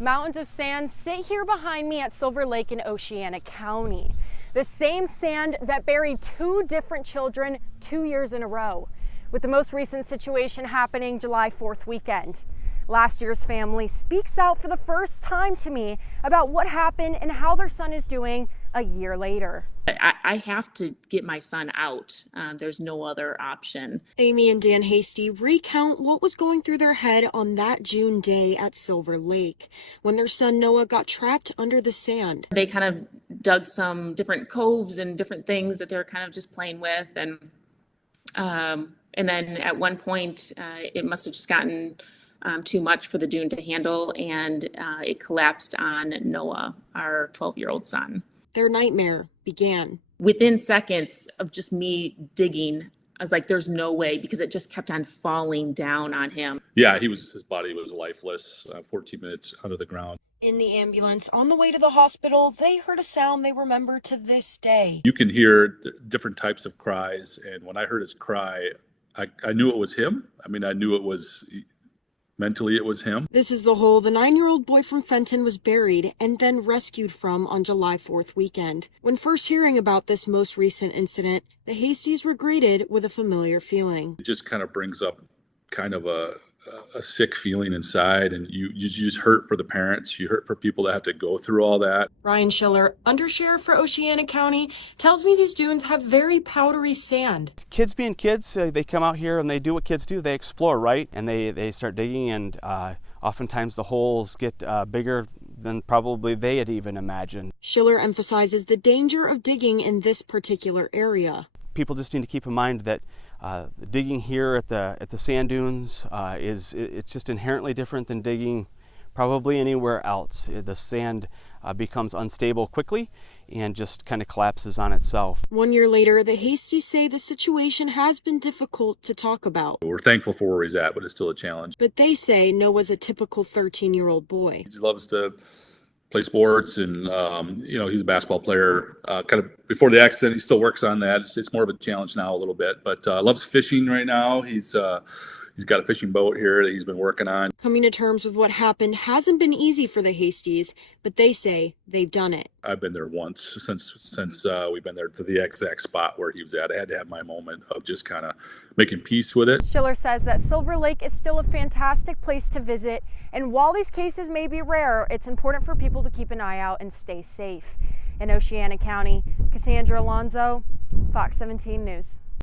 Mountains of sand sit here behind me at Silver Lake in Oceana County. The same sand that buried 2 different children 2 years in a row, with the most recent situation happening July 4th weekend. Last year's family speaks out for the first time to me about what happened and how their son is doing a year later. I have to get my son out. There's no other option. Amy and Dan Hasty recount what was going through their head on that June day at Silver Lake when their son Noah got trapped under the sand. They kind of dug some different coves and different things that they're kind of just playing with. And then at one point, it must have just gotten too much for the dune to handle, and it collapsed on Noah, our 12-year-old son. Their nightmare began. Within seconds of just me digging, I was like, there's no way, because it just kept on falling down on him. Yeah, his body was lifeless, 14 minutes under the ground. In the ambulance on the way to the hospital, they heard a sound they remember to this day. You can hear different types of cries, and when I heard his cry, I knew it was him. I mean, I knew it was... mentally, it was him. This is the hole the 9-year-old boy from Fenton was buried and then rescued from on July 4th weekend. When first hearing about this most recent incident, the Hasties were greeted with a familiar feeling. It just kind of brings up kind of a sick feeling inside, and you just hurt for the parents. You hurt for people that have to go through all that. Ryan Schiller, undersheriff for Oceana County, tells me these dunes have very powdery sand. Kids being kids, they come out here and they do what kids do. They explore, right? And they start digging, and oftentimes the holes get bigger than probably they had even imagined. Schiller emphasizes the danger of digging in this particular area. People just need to keep in mind that digging here at the sand dunes it's just inherently different than digging probably anywhere else. The sand becomes unstable quickly and just kind of collapses on itself. 1 year later, the Hasties say the situation has been difficult to talk about. We're thankful for where he's at, but it's still a challenge. But they say Noah's a typical 13-year-old boy. He loves to play sports, and he's a basketball player. Kind of before the accident, he still works on that. It's more of a challenge now a little bit, but loves fishing right now. He's got a fishing boat here that he's been working on. Coming to terms with what happened hasn't been easy for the Hasties, but they say they've done it. I've been there once since we've been there to the exact spot where he was at. I had to have my moment of just kind of making peace with it. Schiller says that Silver Lake is still a fantastic place to visit, and while these cases may be rare, it's important for people to keep an eye out and stay safe. In Oceana County, Cassandra Alonso, Fox 17 News.